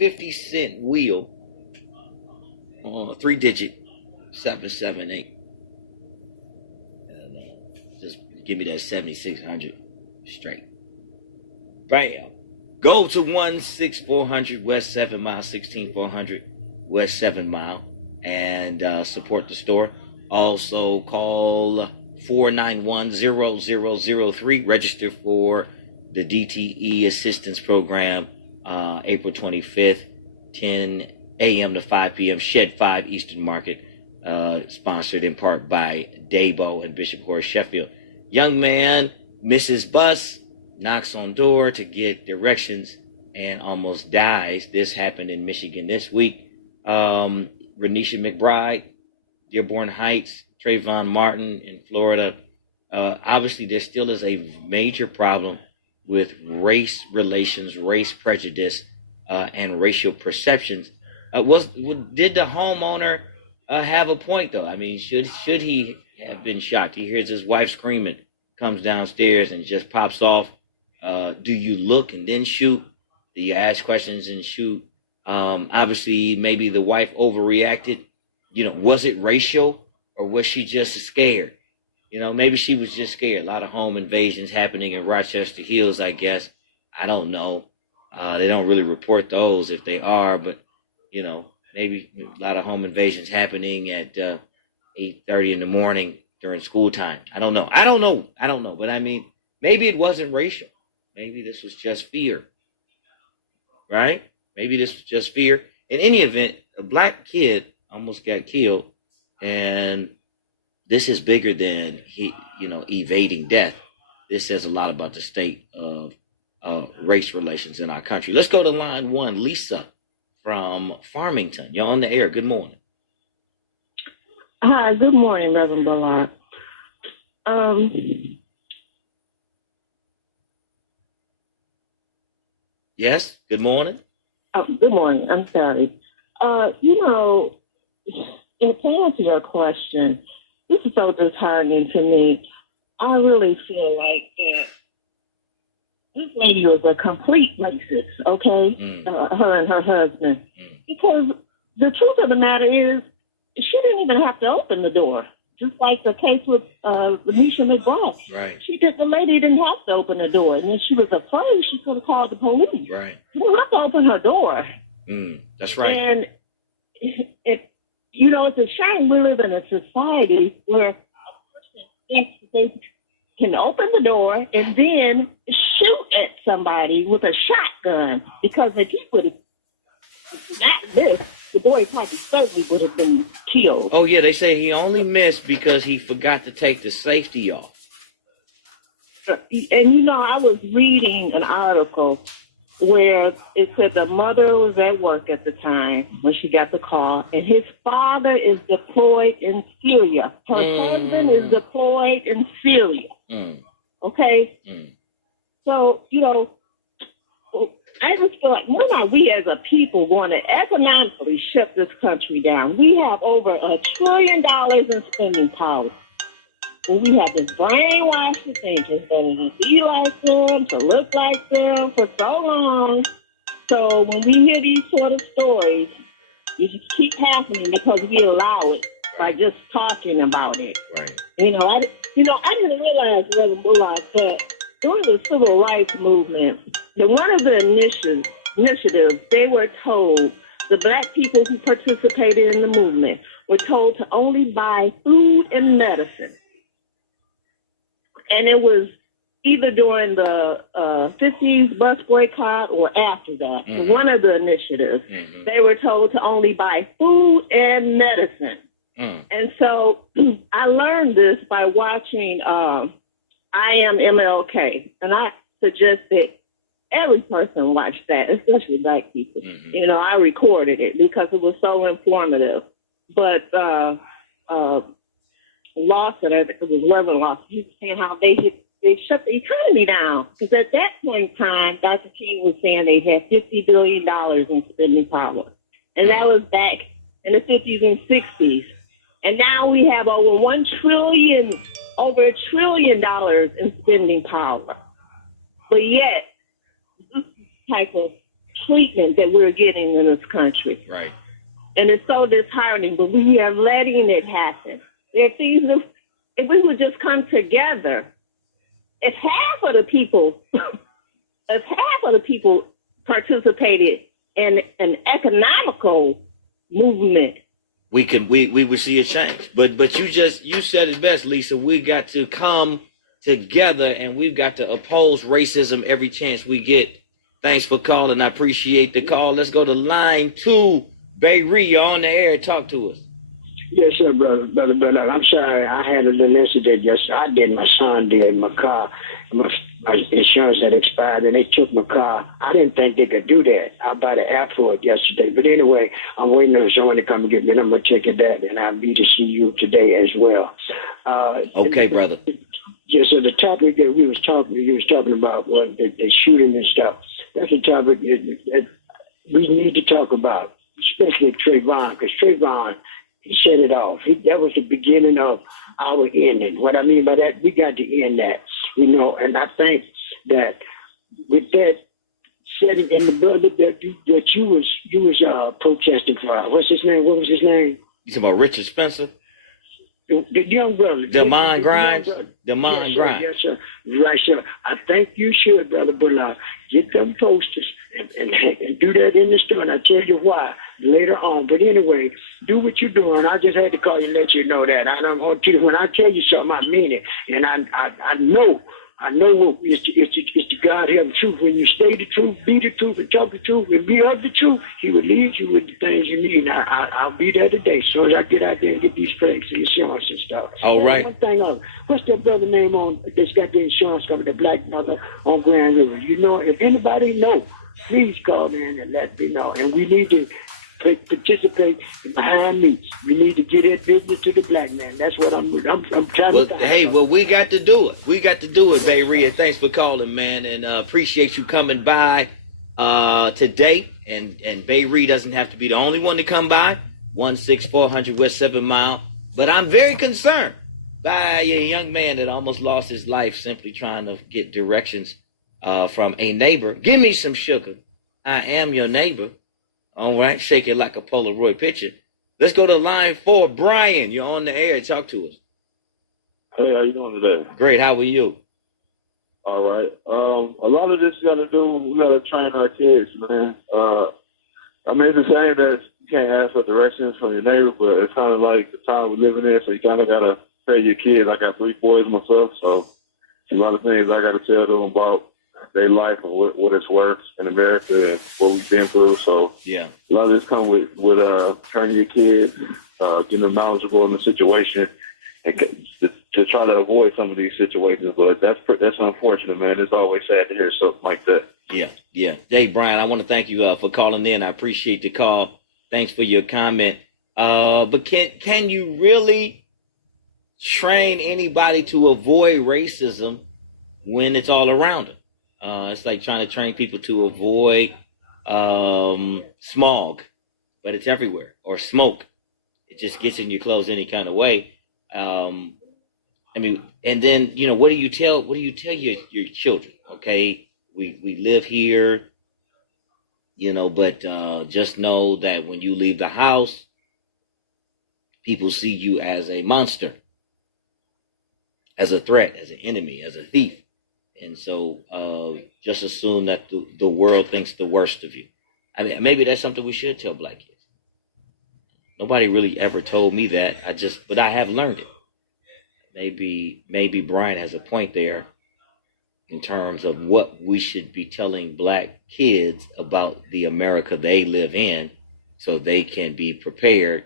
50-cent wheel on a 3-digit 778. And, just give me that 7600 straight. Bam. Go to 16400 West 7 Mile, 16400 West 7 Mile, and support the store. Also call 491-0003. Register for the DTE Assistance Program, April 25th, 10 a.m. to 5 p.m. Shed 5 Eastern Market, sponsored in part by Dabo and Bishop Horace Sheffield. Young man misses bus, knocks on door to get directions, and almost dies. This happened in Michigan this week. Renisha McBride, Dearborn Heights, Trayvon Martin in Florida. Obviously, there still is a major problem with race relations, race prejudice, and racial perceptions. Did the homeowner have a point, though? I mean, should he have been shot? He hears his wife screaming, comes downstairs and just pops off. Do you look and then shoot? Do you ask questions and shoot? Obviously, maybe the wife overreacted. Was it racial or was she just scared? Maybe she was just scared. A lot of home invasions happening in Rochester Hills, I guess. I don't know. They don't really report those if they are, but, maybe a lot of home invasions happening at 8:30 in the morning during school time. I don't know. But I mean, maybe it wasn't racial. Maybe this was just fear, right? Maybe this was just fear. In any event, a black kid almost got killed, and this is bigger than evading death. This says a lot about the state of race relations in our country. Let's go to line 1, Lisa from Farmington. You're on the air. Good morning. Hi, good morning, Reverend Bullock. Yes, good morning. Oh, good morning. I'm sorry. To answer your question, this is so disheartening to me. I really feel like that this lady was a complete racist, okay? Her and her husband. Because the truth of the matter is, she didn't even have to open the door. Just like the case with Renisha McBride. Right. The lady didn't have to open the door. And if she was afraid, she could have called the police. Right. She didn't have to open her door. That's right. And it's a shame we live in a society where a person thinks they can open the door and then shoot at somebody with a shotgun, because if he would have not missed, the boy probably certainly would have been killed. Oh, yeah, they say he only missed because he forgot to take the safety off. And, I was reading an article where it said the mother was at work at the time when she got the call, and his father is deployed in Syria. Her husband is deployed in Syria. Okay? So, I just feel like, when are we as a people going to economically shut this country down? We have over $1 trillion in spending power. Well, we have been brainwashed to think it's better to be like them, to look like them for so long. So when we hear these sort of stories, it just keep happening because we allow it by just talking about it. Right. I didn't realize, Reverend Bullock, that during the civil rights movement, that one of the initiatives, they were told, the black people who participated in the movement were told to only buy food and medicine. And it was either during the 50s bus boycott or after that. One of the initiatives, they were told to only buy food and medicine. And so I learned this by watching I Am MLK. And I suggest that every person watch that, especially black people. I recorded it because it was so informative. But Lawson, I think it was Reverend Lawson, he was saying how they shut the economy down. Because at that point in time, Dr. King was saying they had $50 billion in spending power. And that was back in the 50s and 60s. And now we have over $1 trillion in spending power. But yet, this type of treatment that we're getting in this country. Right. And it's so disheartening, but we are letting it happen. If we would just come together, if half of the people participated in an economical movement, we would see a change. But you said it best, Lisa. We got to come together and we've got to oppose racism every chance we get. Thanks for calling. I appreciate the call. Let's go to line 2. Bayre, you're on the air. Talk to us. Yes, sir, brother. I'm sorry. I had a little incident yesterday. I did. My son did. My car, my insurance had expired, and they took my car. I didn't think they could do that. I by the airport yesterday. But anyway, I'm waiting on someone to come and get me, and I'm going to take it that, and I'll be to see you today as well. Okay, brother. Yeah, so the topic that you was talking about was the shooting and stuff. That's a topic that we need to talk about, especially Trayvon, because Trayvon, he set it off. That was the beginning of our ending. What I mean by that, we got to end that, and I think that with that setting, and the brother that you was protesting for, what's his name? What was his name? You talking about Richard Spencer? The young brother. Demond Grimes? Demond Grimes. Yes, sir. Right, sir. I think you should, Brother Bullock, get them posters and do that in the store. And I'll tell you why later on. But anyway, do what you're doing. I just had to call you and let you know that. I don't want you to, when I tell you something, I mean it. And I know it's the God here, the truth. When you stay the truth, be the truth, and talk the truth, and be of the truth, He will lead you with the things you need. I'll be there today. As soon as I get out there and get these plaques and insurance and stuff. All right. One thing, what's that brother name that's got the insurance company, the black mother on Grand River? If anybody know, please call in and let me know. And we need to participate behind me. We need to get that business to the black man. That's what I'm trying to. Hey, we got to do it. We got to do it, Bayre. Thanks for calling, man, and appreciate you coming by today. And Bayre doesn't have to be the only one to come by. 16400 West 7 Mile. But I'm very concerned by a young man that almost lost his life simply trying to get directions from a neighbor. Give me some sugar. I am your neighbor. All right, shake it like a Polaroid picture. Let's go to line 4. Brian, you're on the air. Talk to us. Hey, how you doing today? Great. How are you? All right. A lot of this got to do, we got to train our kids, man. It's a shame that you can't ask for directions from your neighbor, but it's kind of like the time we're living in, so you kind of got to tell your kids. I got 3 boys myself, so a lot of things I got to tell them about their life and what it's worth in America and what we've been through. So yeah, a lot of this comes with training your kids, getting them knowledgeable in the situation, and to try to avoid some of these situations. But that's unfortunate, man. It's always sad to hear something like that. Yeah. Hey, Brian, I want to thank you for calling in. I appreciate the call. Thanks for your comment. But can you really train anybody to avoid racism when it's all around them? It's like trying to train people to avoid smog, but it's everywhere, or smoke. It just gets in your clothes any kind of way. And then, what do you tell your children? Okay, we live here, but just know that when you leave the house, people see you as a monster, as a threat, as an enemy, as a thief. And so just assume that the world thinks the worst of you. Maybe that's something we should tell black kids. Nobody really ever told me that. But I have learned it. Maybe Brian has a point there in terms of what we should be telling black kids about the America they live in so they can be prepared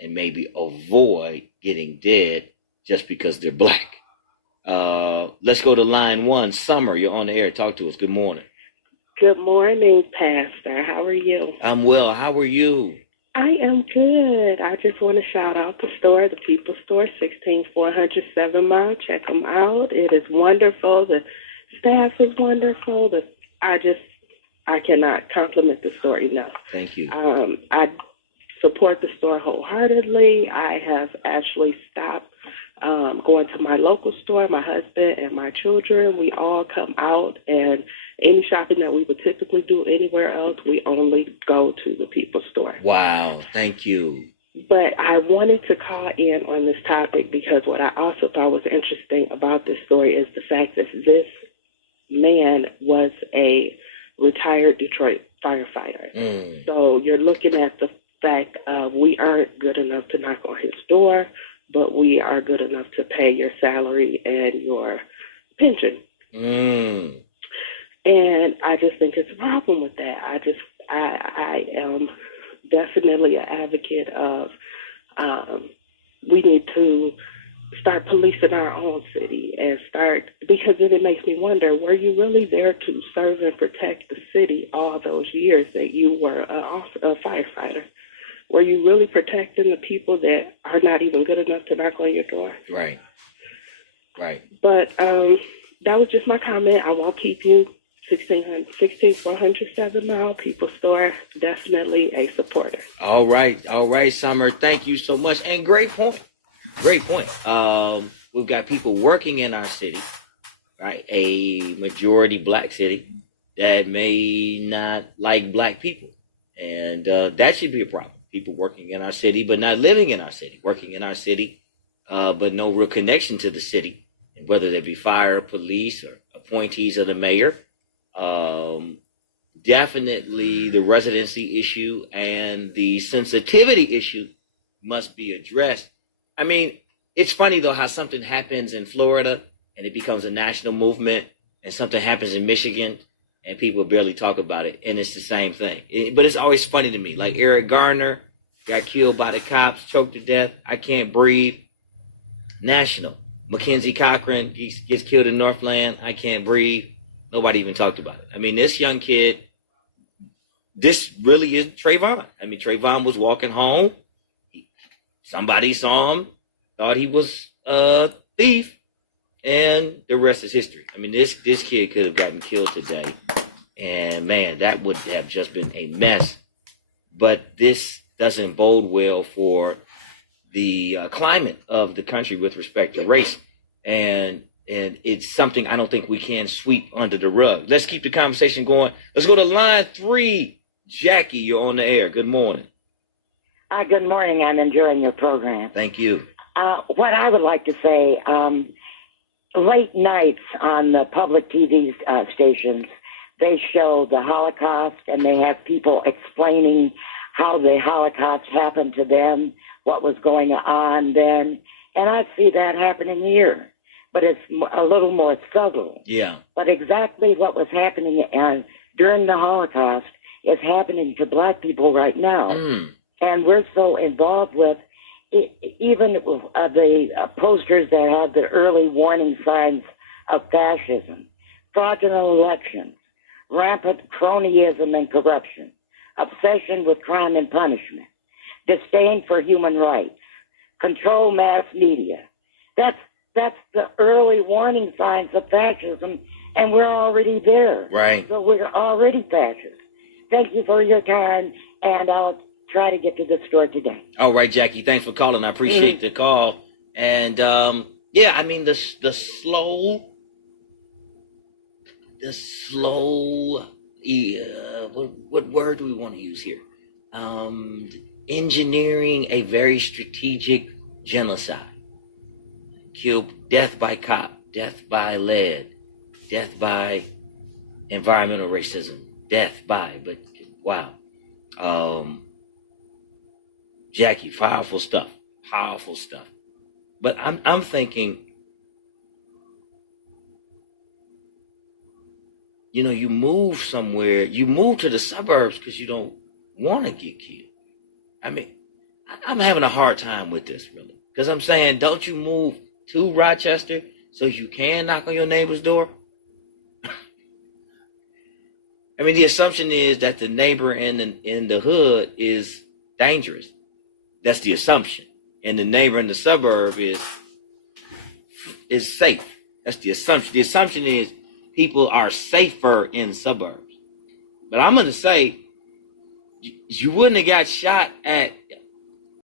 and maybe avoid getting dead just because they're black. Let's go to line 1. Summer, you're on the air. Talk to us. Good morning. Good morning, Pastor. How are you? I'm well. How are you? I am good. I just want to shout out the store, the People Store, 16400 7 Mile. Check them out. It is wonderful. The staff is wonderful. I cannot compliment the store enough. Thank you. I support the store wholeheartedly. I have actually stopped going to my local store. My husband and my children, we all come out and Any shopping that we would typically do anywhere else, we only go to the People's Store. Wow, thank you. But I wanted to call in on this topic because what I also thought was interesting about this story is the fact that this man was a retired Detroit firefighter. So you're looking at the fact of we aren't good enough to knock on his door, but we are good enough to pay your salary and your pension. And I just think it's a problem with that. I am definitely an advocate of we need to start policing our own city and because then it makes me wonder, were you really there to serve and protect the city all those years that you were a firefighter? Were you really protecting the people that are not even good enough to knock on your door? Right. But that was just my comment. I won't keep you. 16407 Mile People's Store, definitely a supporter. All right, Summer. Thank you so much. And great point. We've got people working in our city, right? A majority black city that may not like black people. And that should be a problem. People working in our city, but not living in our city. Working in our city, but no real connection to the city. And whether they be fire, police, or appointees of the mayor. Definitely the residency issue and the sensitivity issue must be addressed. I mean, it's funny though how something happens in Florida and it becomes a national movement, and something happens in Michigan and people barely talk about it, and it's the same thing. But it's always funny to me. Like Eric Garner got killed by the cops, choked to death. I can't breathe. National. Mackenzie Cochran gets killed in Northland. I can't breathe. Nobody even talked about it. I mean, this young kid, this really is Trayvon. I mean, Trayvon was walking home. Somebody saw him, thought he was a thief, and the rest is history. I mean, this kid could have gotten killed today. And, man, that would have just been a mess. But this doesn't bode well for the climate of the country with respect to race. And it's something I don't think we can sweep under the rug. Let's keep the conversation going. Let's go to line 3. Jackie, you're on the air. Good morning. Good morning. I'm enjoying your program. Thank you. What I would like to say, late nights on the public TV stations, they show the Holocaust, and they have people explaining how the Holocaust happened to them, what was going on then. And I see that happening here. But it's a little more subtle. Yeah. But exactly what was happening during the Holocaust is happening to black people right now. And we're so involved with even the posters that have the early warning signs of fascism, fraudulent elections, rampant cronyism and corruption, obsession with crime and punishment, disdain for human rights, control mass media. That's the early warning signs of fascism, and we're already there. Right. So we're already fascist. Thank you for your time, and I'll try to get to the store today. All right, Jackie. Thanks for calling. I appreciate the call. And, yeah, I mean, the slow, what word do we want to use here? Engineering a very strategic genocide. Death by cop, death by lead, death by environmental racism, but wow. Jackie, powerful stuff. But I'm thinking, you move somewhere, you move to the suburbs because you don't want to get killed. I mean, I'm having a hard time with this, really. Because I'm saying, don't you move to Rochester so you can knock on your neighbor's door? I mean, the assumption is that the neighbor in the hood is dangerous. That's the assumption. And the neighbor in the suburb is safe. That's the assumption. The assumption is people are safer in suburbs. But I'm going to say, you wouldn't have got shot at